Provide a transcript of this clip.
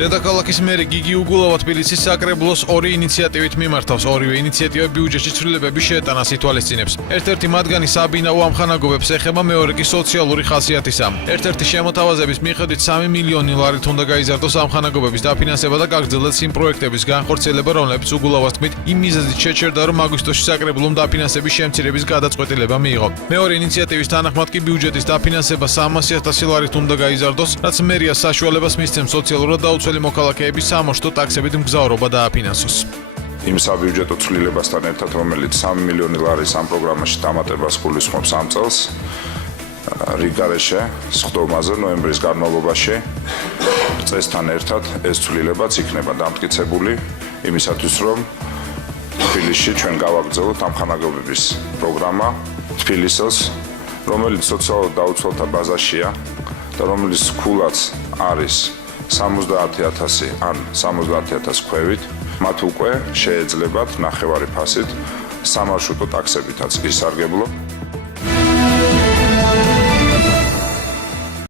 დედაქალაქის მერი გიგი უგულავა თბილისის საკრებულოს ორი ინიციატივით მიმართავს. ორივე ინიციატივა ბიუჯეტში ცვლილებების შეტანას ითვალისწინებს. ერთ-ერთი მათგანი საბინაო ამხანაგობებს ეხება, მეორე კი სოციალური ხასიათისაა. ერთ-ერთი შემოთავაზების მიხედვით 3 მილიონი ლარით უნდა გაიზარდოს ამხანაგობების დაფინანსება და გაგრძელდეს იმ პროექტების განხორციელება, რომლებიც უგულავას თქმით იმ მიზეზით შეჩერდა, რომ აგვისტოში საკრებულომ დაფინანსების შემცირების გადაწყვეტილება მიიღო. მეორე ინიციატივის თანახმად კი ბიუჯეტის დაფინანსება 300,000 ლარით უნდა გაიზარდოს, რაც მერიას საშუალებას მისცემს სოციალურად დაუცველი მოქალაქეების სამოშტო ტაქსებით მგზავრობა დააფინანსოს. იმ საბიუჯეტო ცვლილებასთან ერთად, რომელიც 3 მილიონი ლარის ამ პროგრამაში დამატებას გულისხმობს ამ წელს, რიგარეშე სხდომაზე ნოემბრის განმავლობაში წესთან ერთად ეს ცვლილებაც იქნება დამტკიცებული იმისათვის, რომ თბილისში ჩვენ გავაგრძელოთ ამხანაგობების პროგრამა თბილისელს, რომელიც სოციალურად დაუცველთა ბაზაშია და რომელიც ქულაც არის 70,000 ან 70,000 ქვევით, მათ უკვე შეეძლებათ ნახევარი ფასით სამარშრუტო ტაქსებითაც ისარგებლო.